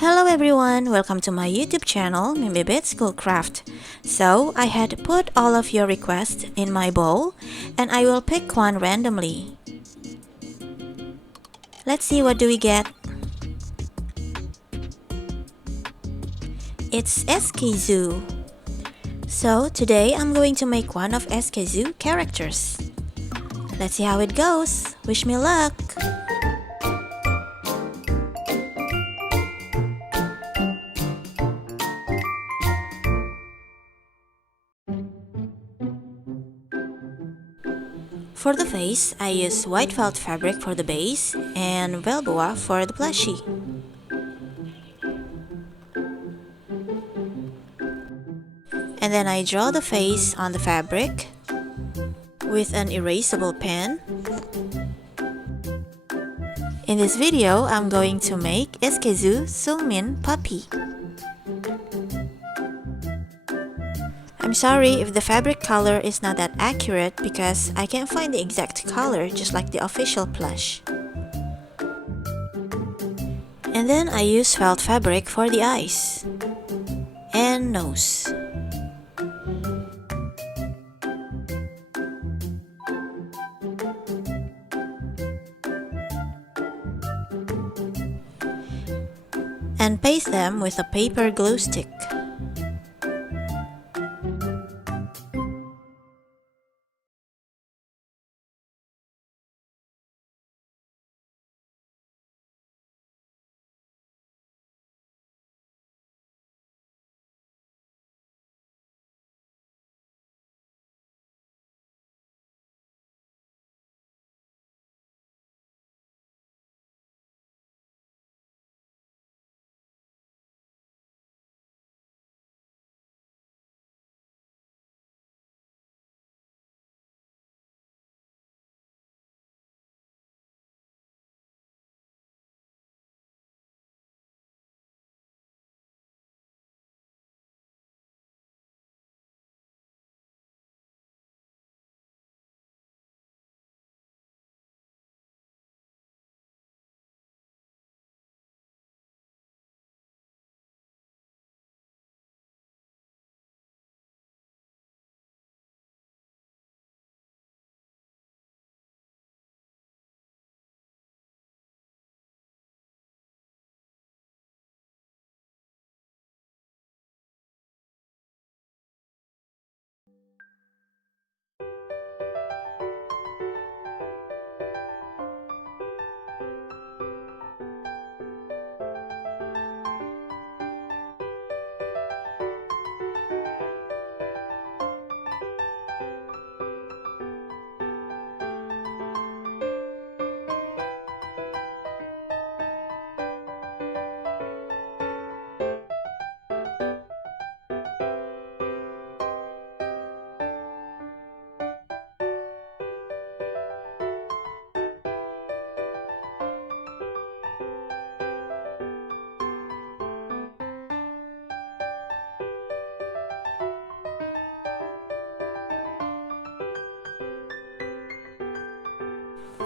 Hello everyone, welcome to my YouTube channel, mimibitscoolcraft. So, I had put all of your requests in my bowl and I will pick one randomly. Let's see what do we get. It's Skzoo. So, today I'm going to make one of Skzoo characters. Let's see how it goes. Wish me luck! For the face, I use white felt fabric for the base and Velboa for the plushie. And then I draw the face on the fabric with an erasable pen. In this video, I'm going to make Skzoo Seungmin puppy. I'm sorry if the fabric color is not that accurate because I can't find the exact color just like the official plush. And then I use felt fabric for the eyes and nose. And paste them with a paper glue stick.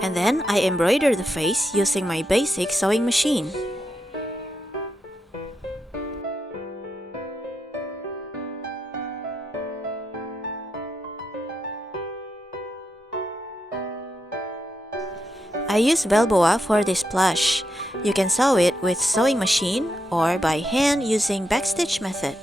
And then I embroider the face using my basic sewing machine. I use Velboa for this plush. You can sew it with sewing machine or by hand using backstitch method.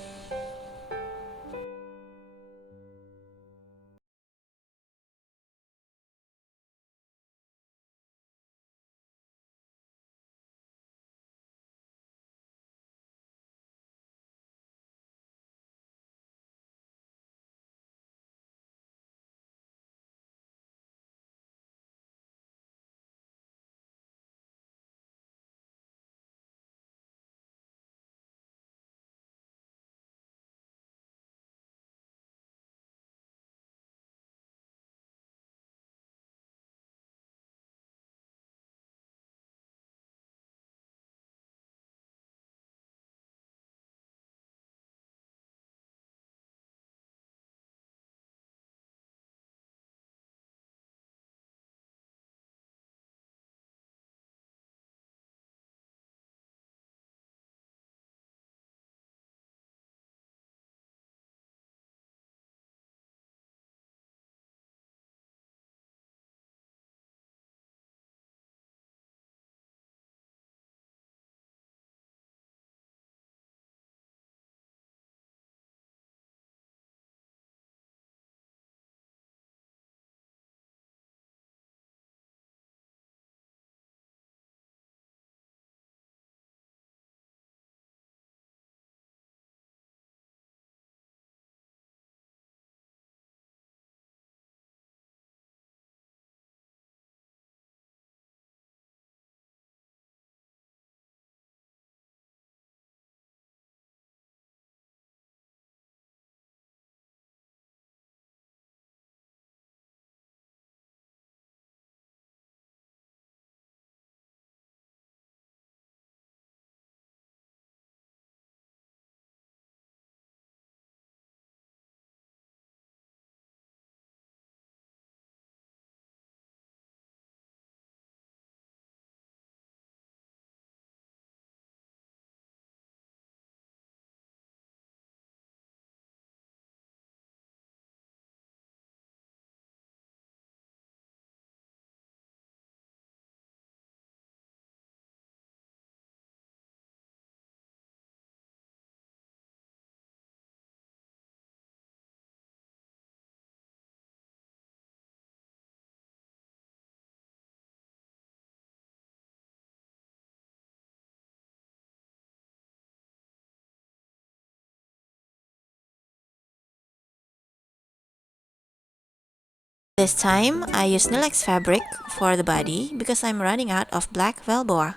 This time, I use Nilex fabric for the body because I'm running out of black Velboa.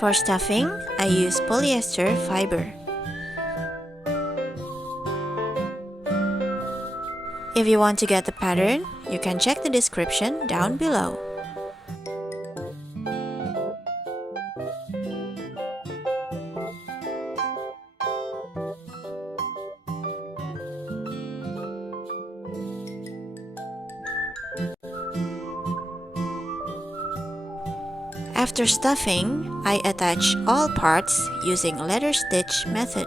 For stuffing, I use polyester fiber. If you want to get the pattern, you can check the description down below. After stuffing, I attach all parts using letter stitch method.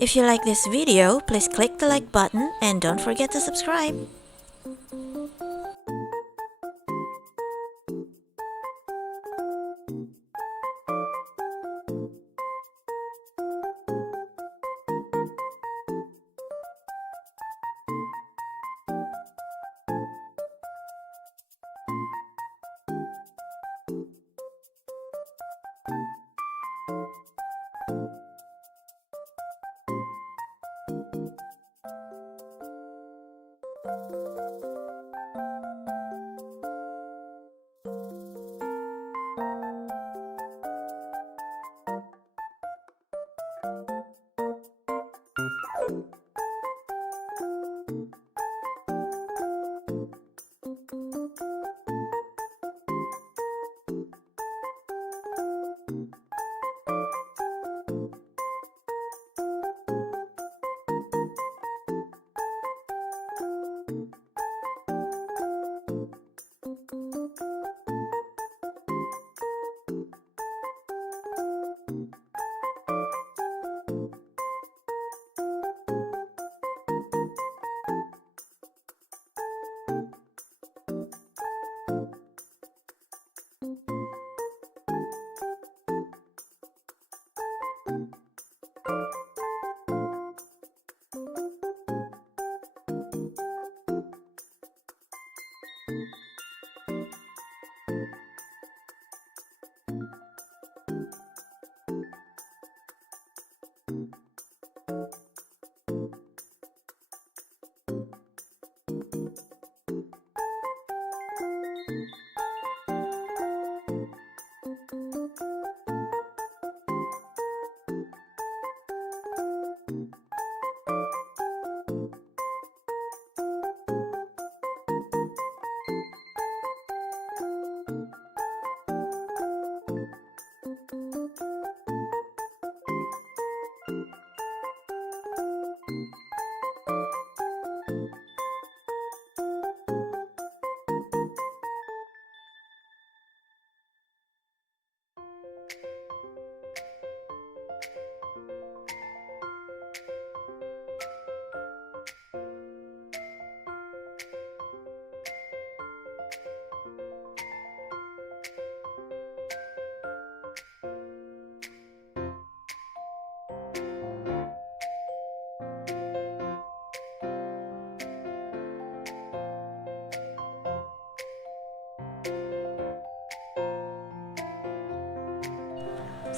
If you like this video, please click the like button and don't forget to subscribe.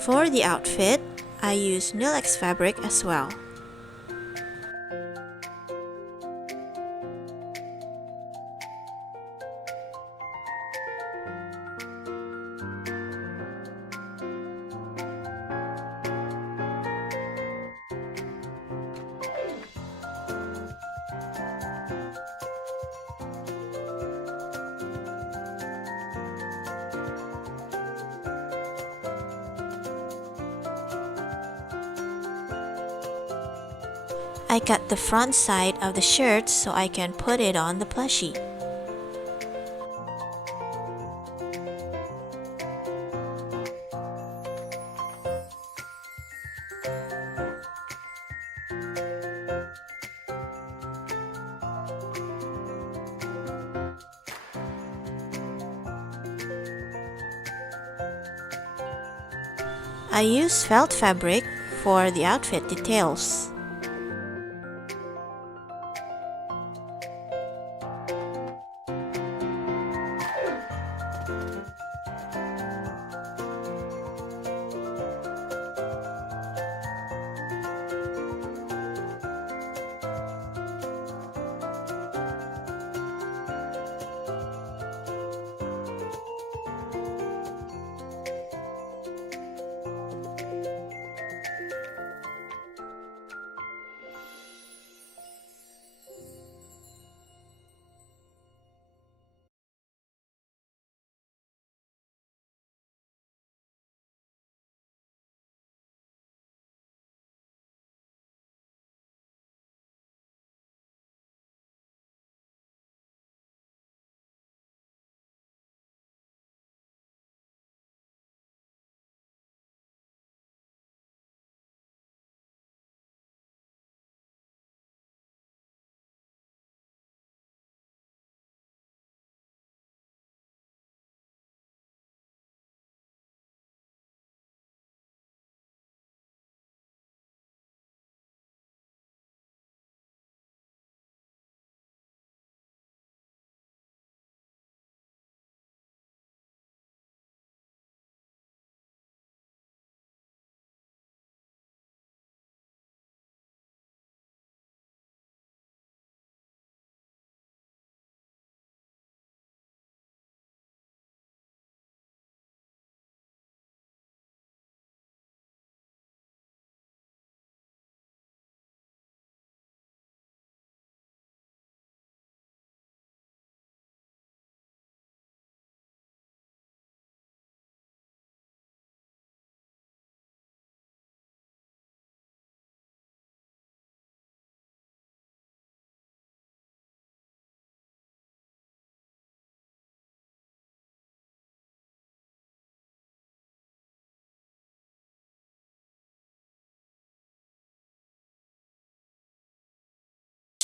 For the outfit, I use Nulex fabric as well. I cut the front side of the shirt so I can put it on the plushie. I use felt fabric for the outfit details.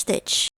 Stitch.